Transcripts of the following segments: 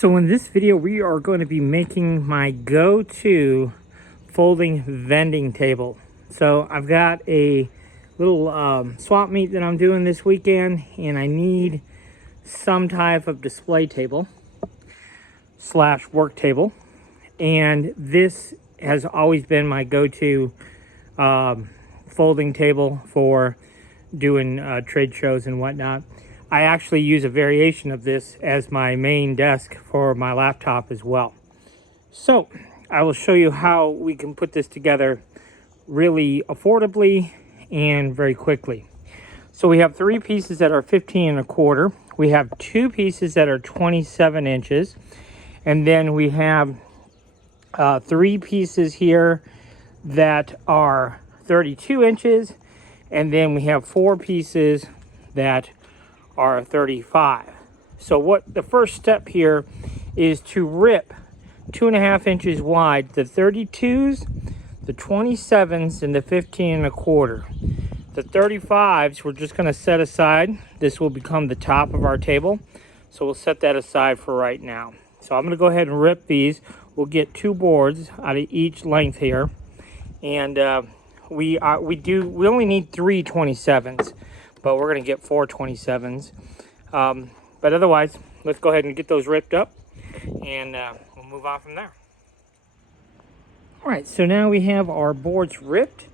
So in this video, we are going to be making my go-to folding vending table. So I've got a little swap meet that I'm doing this weekend, and I need some type of display table slash work table. And this has always been my go-to folding table for doing trade shows and whatnot. I actually use a variation of this as my main desk for my laptop as well. So I will show you how we can put this together really affordably and very quickly. So we have 3 pieces that are 15 1/4. We have 2 pieces that are 27 inches. And then we have 3 pieces here that are 32 inches. And then we have 4 pieces that are 35. So what the first step here is to rip 2.5 inches wide the 32s, the 27s, and the 15 1/4. The 35s we're just going to set aside. This will become the top of our table, so we'll set that aside for right now. So I'm going to go ahead and rip these. We'll get 2 boards out of each length here, and we only need 3 27s, but we're going to get 4 27s. But otherwise, let's go ahead and get those ripped up, and we'll move on from there. All right, so now we have our boards ripped.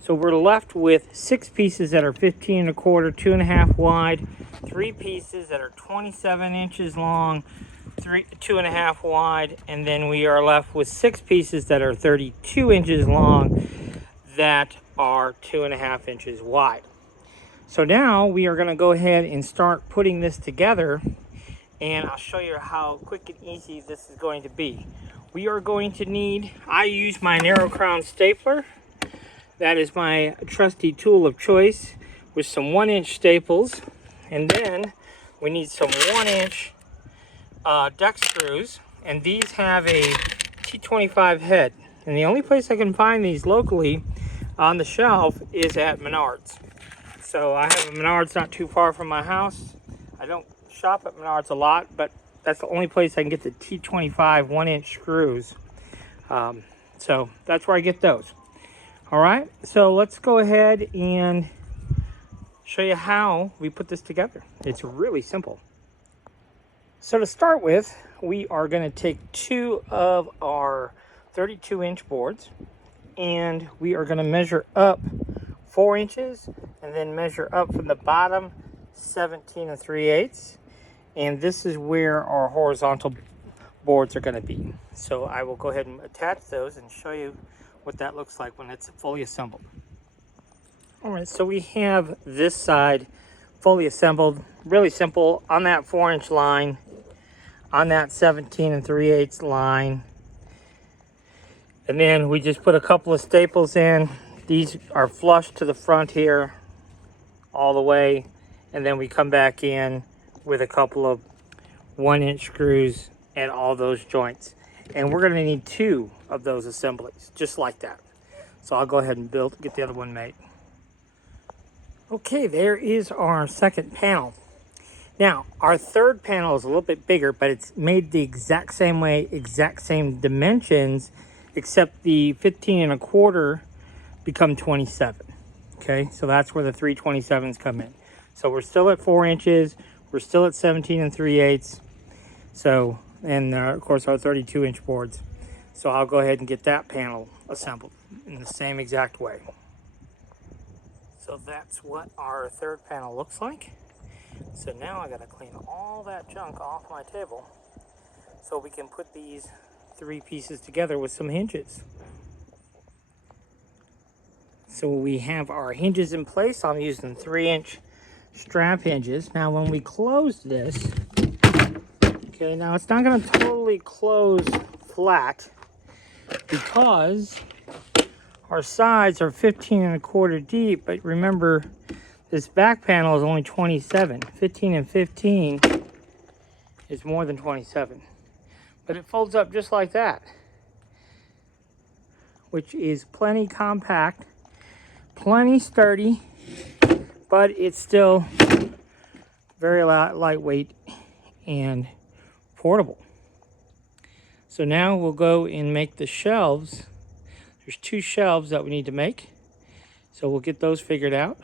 So we're left with 6 pieces that are 15 1/4, 2.5 wide, 3 pieces that are 27 inches long, 2.5 wide, and then we are left with 6 pieces that are 32 inches long that are 2.5 inches wide. So now we are going to go ahead and start putting this together, and I'll show you how quick and easy this is going to be. We are going to need, I use my narrow crown stapler. That is my trusty tool of choice, with some 1-inch staples. And then we need some 1-inch deck screws, and these have a T25 head. And the only place I can find these locally on the shelf is at Menards. So I have a Menards not too far from my house. I don't shop at Menards a lot, but that's the only place I can get the T25 1-inch screws. So that's where I get those. All right, so let's go ahead and show you how we put this together. It's really simple. So to start with, we are going to take 2 of our 32-inch boards, and we are going to measure up 4 inches, and then measure up from the bottom 17 3/8. And this is where our horizontal boards are going to be. So I will go ahead and attach those and show you what that looks like when it's fully assembled. All right, so we have this side fully assembled. Really simple. On that 4-inch line, on that 17 3/8 line, and then we just put a couple of staples in. These are flush to the front here all the way, and then we come back in with a couple of 1-inch screws at all those joints. And we're going to need 2 of those assemblies, just like that. So I'll go ahead and get the other one made. Okay, there is our second panel. Now, our third panel is a little bit bigger, but it's made the exact same way, exact same dimensions, except the 15 1/4 become 27. Okay, so that's where the 3 27s come in. So we're still at 4 inches. We're still at 17 3/8. So, and of course our 32-inch boards. So I'll go ahead and get that panel assembled in the same exact way. So that's what our third panel looks like. So now I gotta clean all that junk off my table so we can put these 3 pieces together with some hinges. So we have our hinges in place. I'm using 3-inch strap hinges. Now when we close this, okay, now it's not going to totally close flat because our sides are 15 1/4 deep, but remember this back panel is only 27. 15 and 15 is more than 27, but it folds up just like that, which is plenty compact, plenty sturdy, but it's still very lightweight and portable. So now we'll go and make the shelves. There's 2 shelves that we need to make. So we'll get those figured out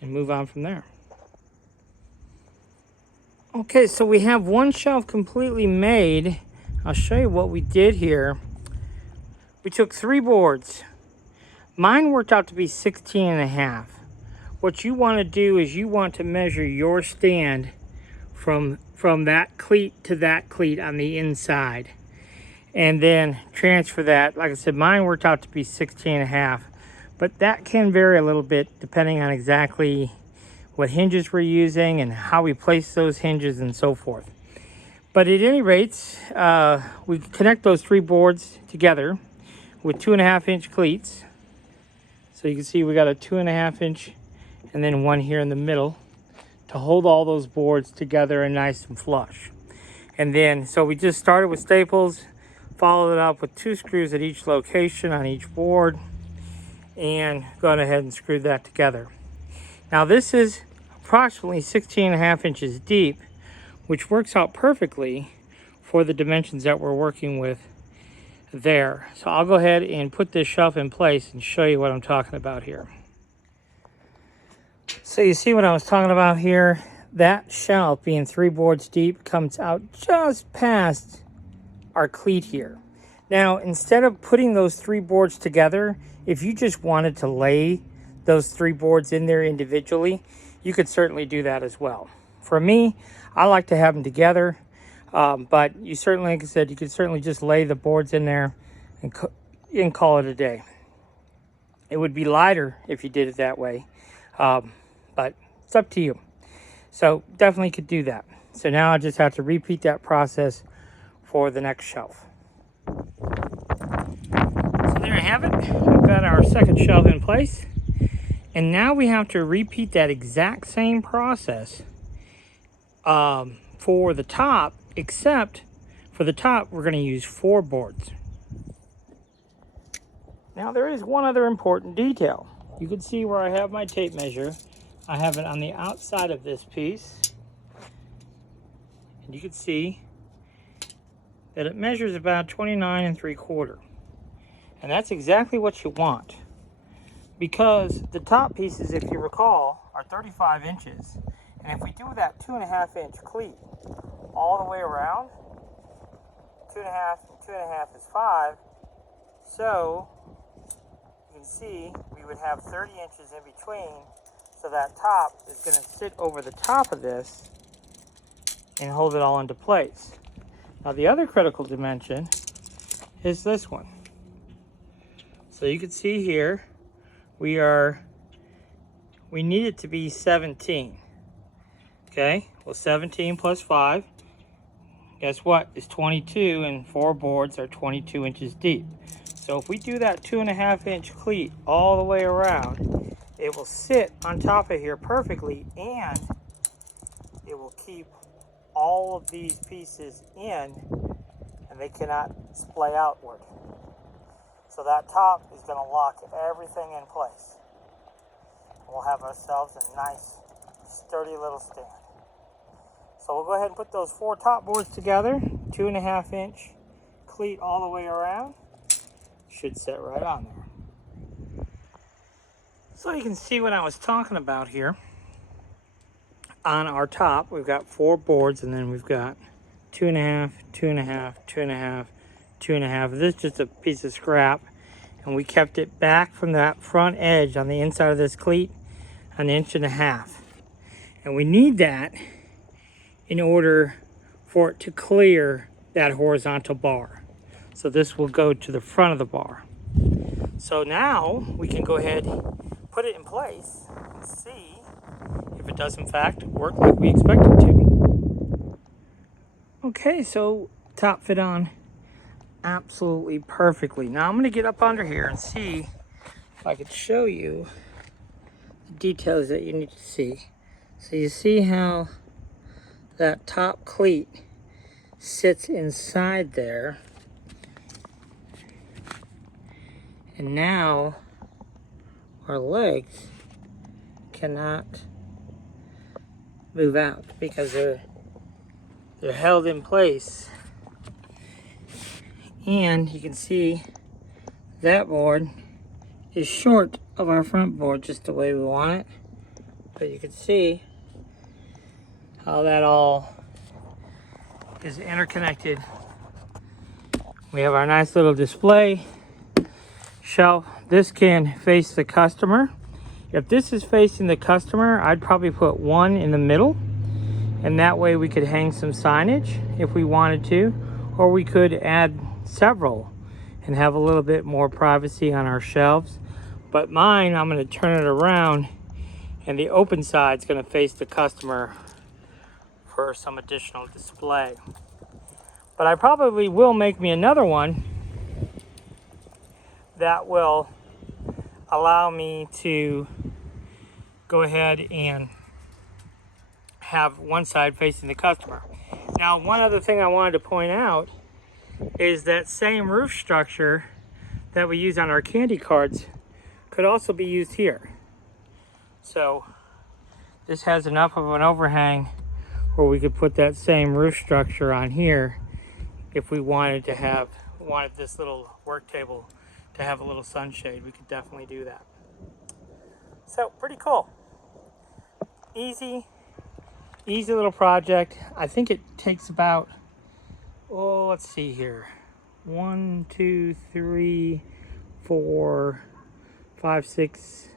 and move on from there. Okay, so we have 1 shelf completely made. I'll show you what we did here. We took 3 boards. Mine worked out to be 16.5. What you want to do is you want to measure your stand from that cleat to that cleat on the inside. And then transfer that. Like I said, mine worked out to be 16.5. But that can vary a little bit depending on exactly what hinges we're using and how we place those hinges and so forth. But at any rate, we connect those 3 boards together with 2.5-inch cleats. So you can see we got a 2.5-inch and then 1 here in the middle to hold all those boards together and nice and flush. And then, so we just started with staples, followed it up with 2 screws at each location on each board, and gone ahead and screwed that together. Now this is approximately 16.5 inches deep, which works out perfectly for the dimensions that we're working with there. So I'll go ahead and put this shelf in place and show you what I'm talking about here. So you see what I was talking about here? That shelf, being 3 boards deep, comes out just past our cleat here. Now, instead of putting those 3 boards together, if you just wanted to lay those 3 boards in there individually, you could certainly do that as well. For me, I like to have them together, but you certainly, like I said, you could certainly just lay the boards in there and call it a day. It would be lighter if you did it that way, but it's up to you. So definitely could do that. So now I just have to repeat that process for the next shelf. So there you have it. We've got our second shelf in place. And now we have to repeat that exact same process for the top, except for the top, we're going to use 4 boards. Now there is one other important detail. You can see where I have my tape measure. I have it on the outside of this piece. And you can see that it measures about 29 3/4. And that's exactly what you want, because the top pieces, if you recall, are 35 inches. And if we do that 2.5-inch cleat all the way around, 2.5 and 2.5 is 5. So you can see we would have 30 inches in between. So that top is going to sit over the top of this and hold it all into place. Now the other critical dimension is this one. So you can see here, we need it to be 17. Okay, well 17 plus 5, guess what? It's 22, and 4 boards are 22 inches deep. So if we do that 2.5-inch cleat all the way around, it will sit on top of here perfectly, and it will keep all of these pieces in, and they cannot splay outward. So that top is going to lock everything in place. We'll have ourselves a nice, sturdy little stand. So we'll go ahead and put those 4 top boards together, 2.5-inch cleat all the way around. Should sit right on there. So you can see what I was talking about here. On our top, we've got 4 boards, and then we've got 2.5, 2.5, 2.5, 2.5. This is just a piece of scrap, and we kept it back from that front edge on the inside of this cleat 1.5 inches. And we need that in order for it to clear that horizontal bar. So this will go to the front of the bar. So now we can go ahead, put it in place, and see if it does in fact work like we expect it to. Okay, so top fit on absolutely perfectly. Now I'm going to get up under here and see if I could show you the details that you need to see. So you see how that top cleat sits inside there. And now our legs cannot move out because they're held in place And you can see that board is short of our front board, just the way we want it. But you can see how that all is interconnected. We have our nice little display shelf. This can face the customer. If this is facing the customer, I'd probably put one in the middle, and that way we could hang some signage if we wanted to, or we could add several and have a little bit more privacy on our shelves. But mine, I'm going to turn it around, and the open side's going to face the customer for some additional display. But I probably will make me another one that will allow me to go ahead and have one side facing the customer. Now, one other thing I wanted to point out is that same roof structure that we use on our candy cards could also be used here. So this has enough of an overhang where we could put that same roof structure on here if we wanted this little work table to have a little sunshade. We could definitely do that. So pretty cool. Easy little project. I think it takes about, let's see here. 1, 2, 3, 4, 5, 6,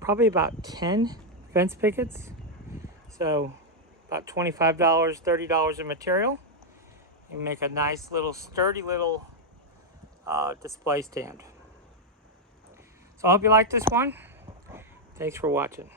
probably about 10 fence pickets. So about $25, $30 in material. You make a nice little sturdy little display stand. So I hope you like this one. Thanks for watching.